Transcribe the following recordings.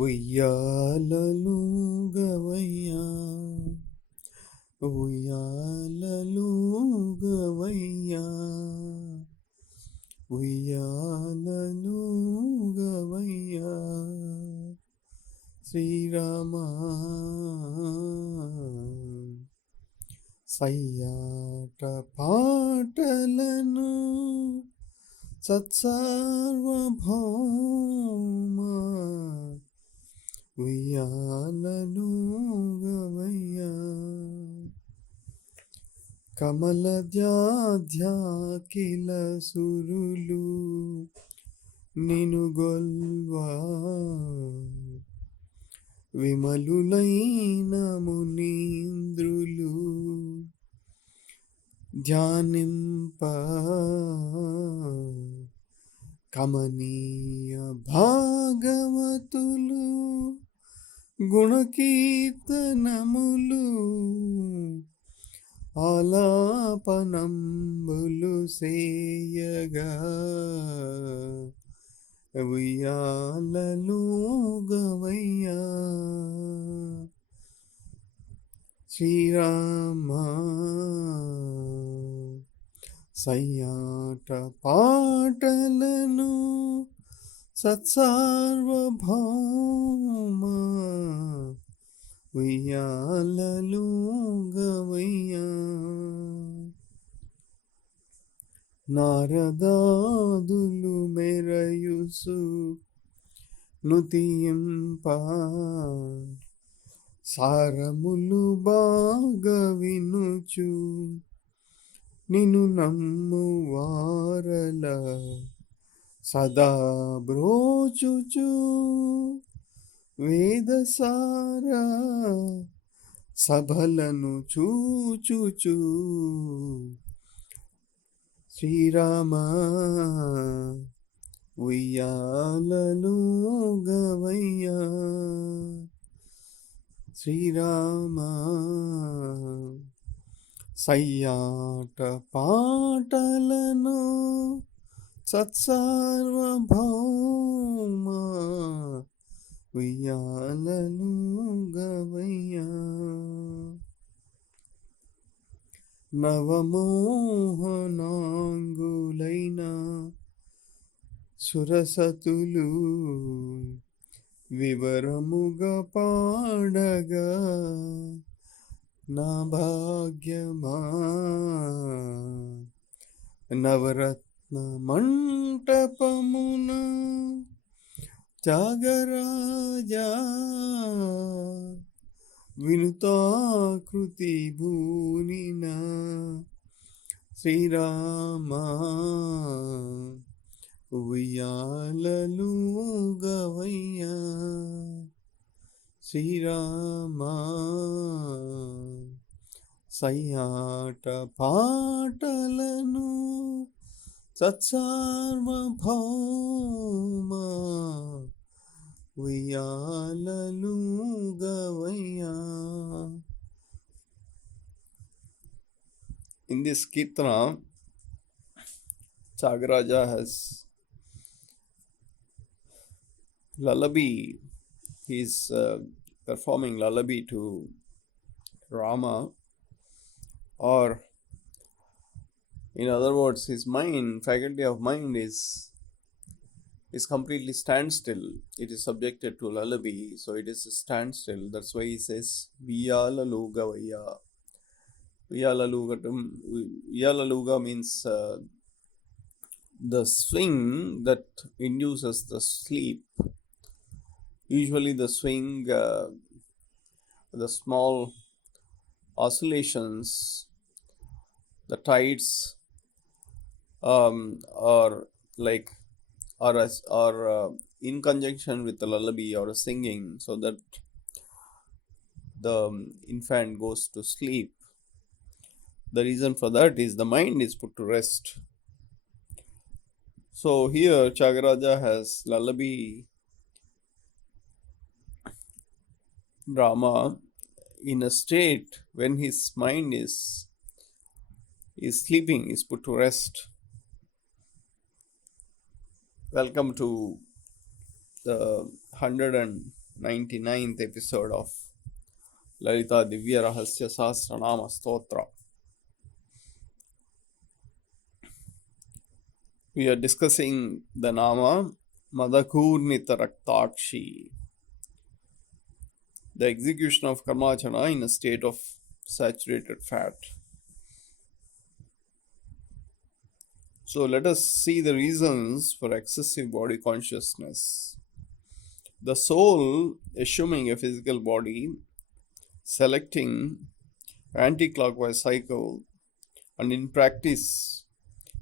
ఉయ్యాలలుగవయ్యా ఉయ్యాలలుగవయ్యా ఉయ్యాలలుగవయ్యా శ్రీరామా సయ్యాట పాటలను సత్సార్వభౌమా ఉయ్యాలలుగవయ్యా కమలద్యాధ్యాకిల సురులు నిను గొల్వా విమలులైన మునీంద్రులు ధ్యానింప కమనీయ భాగవతులు గుణకీర్తనములు ఆలాపనంబులు సేయగా ఉయ్యాలలుగవయ్యా శ్రీరామా సయ్యాట పాటలను సత్సార్వభౌమా ఉయ్యాలలుగవయ్యా నారదాదులు మెరయుసు నుతియింప సారములు బాగా వినుచు నిన్ను నమ్ము వారల సదా బ్రోచుచు వేదసార సభలను చూచుచు శ్రీరామా ఉయ్యాలలుగవయ్యా శ్రీరామా సయ్యాట పాటలను సత్సార్వభౌమా ఉయ్యాలలుగవయ్యా నవమోహనాంగులైన సురసతులు వివరముగా పాడగా నా భాగ్యమా నవరత్న మంటపమున త్యాగరాజా వినుతాకృతి భూనిన శ్రీరామా ఉయ్యాలలుగవయ్యా శ్రీరామా సయ్యాట పాటలను సత్సార్వభౌమా ఉయ్యాలలుగవయ్యా. In this Kirtana, Chagaraja has lullaby. He is performing lullaby to Rama, or in other words, his mind, faculty of mind is completely standstill. It is subjected to lullaby, so it is a standstill. That's why he says Viyalaluga. Viyalaluga means the swing that induces the sleep. Usually the swing, the small oscillations, the tides are like are in conjunction with the lullaby or a singing, so that the infant goes to sleep. The reason for that is the mind is put to rest. So here Chagaraja has lullaby Rama in a state when his mind is sleeping, is put to rest. Welcome to the 199th 99th episode of Lalitha Sahasranam Stotra. We are discussing the Nama Madhakurnita Raktakshi, the execution of Karmachana in a state of saturated fat. So let us see the reasons for excessive body consciousness. The soul, assuming a physical body, selecting anti-clockwise cycle, and in practice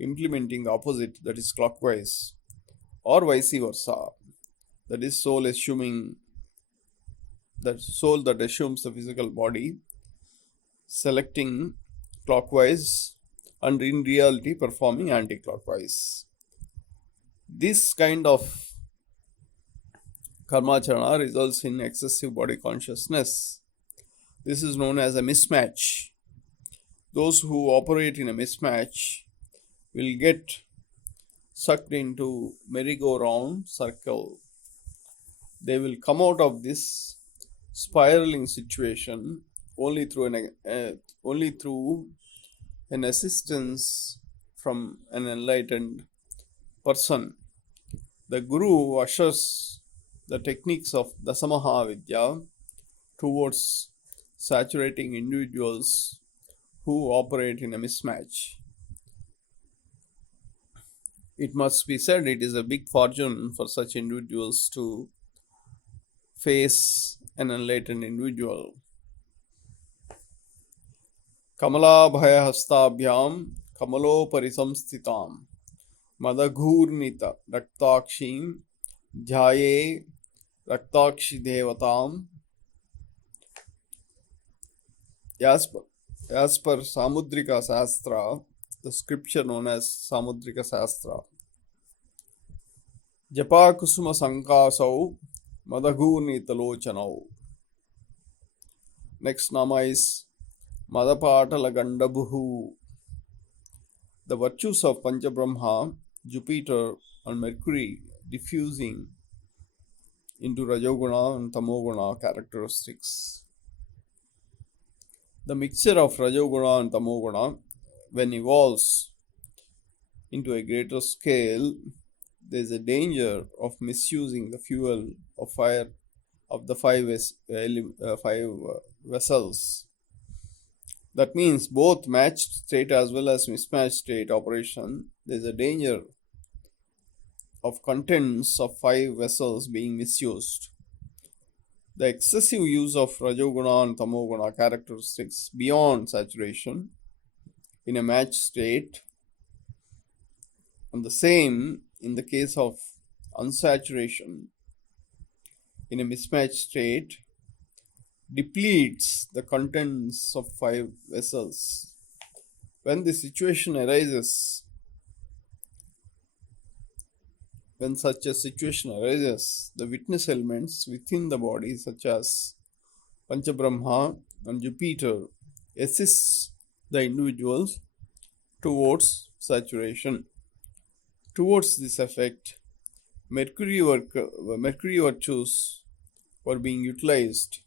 implementing the opposite, that is clockwise, or vice versa, that is soul that assumes the physical body, selecting clockwise and in reality performing anti-clockwise. This kind of karmacharana results in excessive body consciousness. This is known as a mismatch. Those who operate in a mismatch will get sucked into merry-go-round circle. They will come out of this spiraling situation only through an assistance from an enlightened person. The Guru ushers the techniques of Dasamaha Vidya towards saturating individuals who operate in a mismatch. It must be said, it is a big fortune for such individuals to face an enlightened individual. Kamala Bhaya Hastabhyam Kamalo Parisamsthitam Madhaghurnita Raktakshim Jhaye Raktakshi Devatam. As per Samudrika Sahasra, the scripture known as Samudrika Sahasra, Japa Kusuma Sankasau Madhaghurnita Lochanau. Next Nama is Madhapatala Gandabuhu. The virtues of Panchabrahma, Jupiter and Mercury diffusing into Rajoguna and Tamoguna characteristics. The mixture of Rajoguna and Tamoguna, when evolves into a greater scale, there is a danger of misusing the fuel of fire of the five vessels. That means both matched state as well as mismatched state operation, there is a danger of contents of five vessels being misused. The excessive use of Rajoguna and Tamoguna characteristics beyond saturation in a matched state, and the same in the case of unsaturation in a mismatched state, depletes the contents of five vessels. When such a situation arises, the witness elements within the body, such as Panchabrahma and Jupiter, assist the individuals towards saturation. Towards this effect, Mercury virtues were being utilized.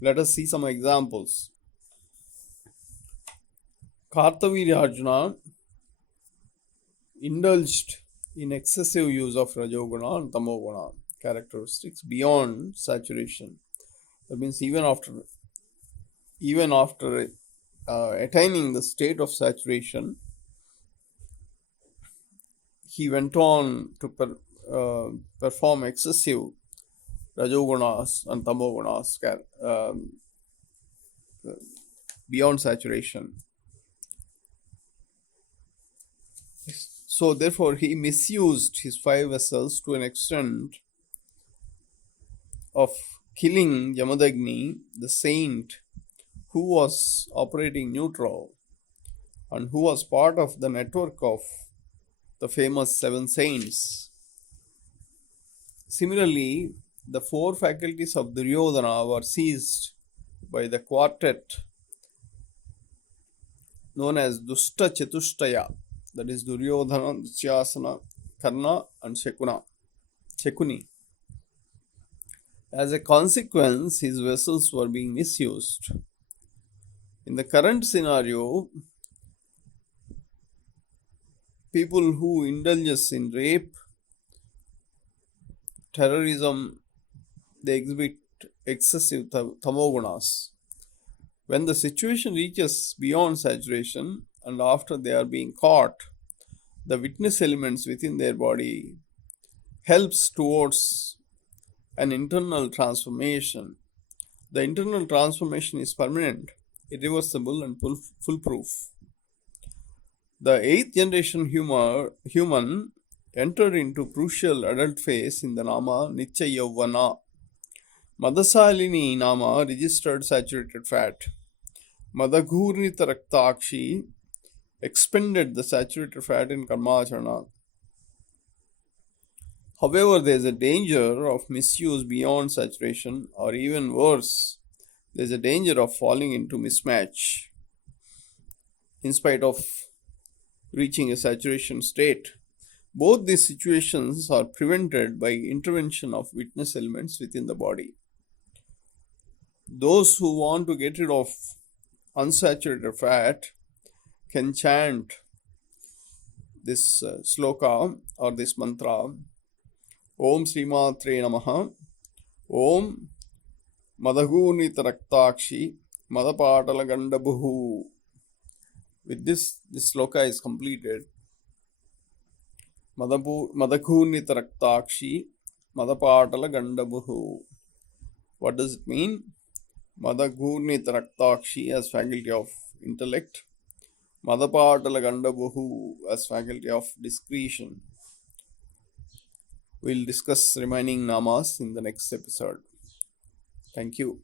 Let us see some examples. Kartavirya Arjuna indulged in excessive use of Rajoguna and Tamoguna characteristics beyond saturation. That means even after attaining the state of saturation, he went on to perform excessive Rajogunas and Tamogunas beyond saturation. So therefore he misused his five vessels to an extent of killing Yamadagni, the saint who was operating neutral and who was part of the network of the famous seven saints. Similarly, the four faculties of Duryodhana were seized by the quartet known as Dushta Chatushtaya, that is Duryodhana, Dusyasana, Karna and Shakuni. As a consequence, his vessels were being misused. In the current scenario, people who indulge in rape, terrorism, they exhibit excessive tamogunas. When the situation reaches beyond saturation and after they are being caught, the witness elements within their body helps towards an internal transformation. The internal transformation is permanent, irreversible, and foolproof. The 8th generation human entered into crucial adult phase in the Nama Nitya Yavana. Madasalini Nama registered saturated fat. Madagurnita Raktakshi expended the saturated fat in Karmacharana. However, there is a danger of misuse beyond saturation, or even worse, there is a danger of falling into mismatch. In spite of reaching a saturation state, both these situations are prevented by intervention of witness elements within the body. Those who want to get rid of unsaturated fat can chant this sloka or this mantra, Om Sri Matre Namaha, Om Madagurnita Raktakshi, Madapatala Gandabuhu. With this sloka is completed. Madagurnita Raktakshi, Madapatala Gandabuhu. What does it mean? Madagurnita Raktakshi as faculty of intellect, Madapatala Gandabuhu as faculty of discretion. We'll discuss remaining namas in the next episode. Thank you.